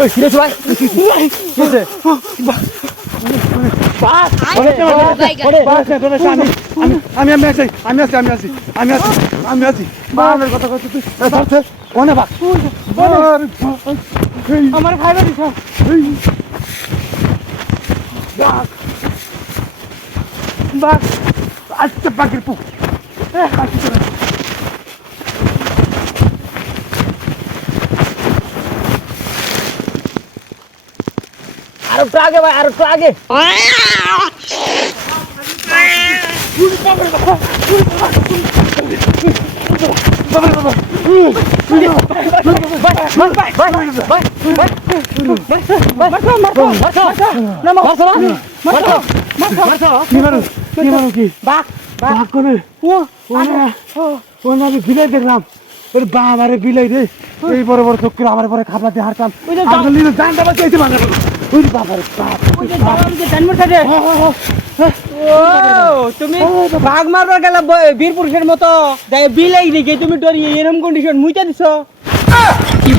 ওই কি রে ভাই কি হইছে বাস আমি আছি বাবার কথা কইছিস তুই ধরছে কোনে বাঘ আমার খাইবা দিছ বাঘ বাঘ আচ্ছা বাঘের পু আর একটু আগে ভাই আর একটু আগে বিলাই দেখলাম বাবারে বিলাই রে এই বড় বড় চোখ করে আমার পরে খাবলা দিয়ে হারতাম জানটা বাঁচাইতে মানে তুমি বাঘ মারবার গেল বীর পুরুষের মতো বিলাই দেখে তুমি ডরিয়ে এরকম কন্ডিশন মুইটা দিছ কি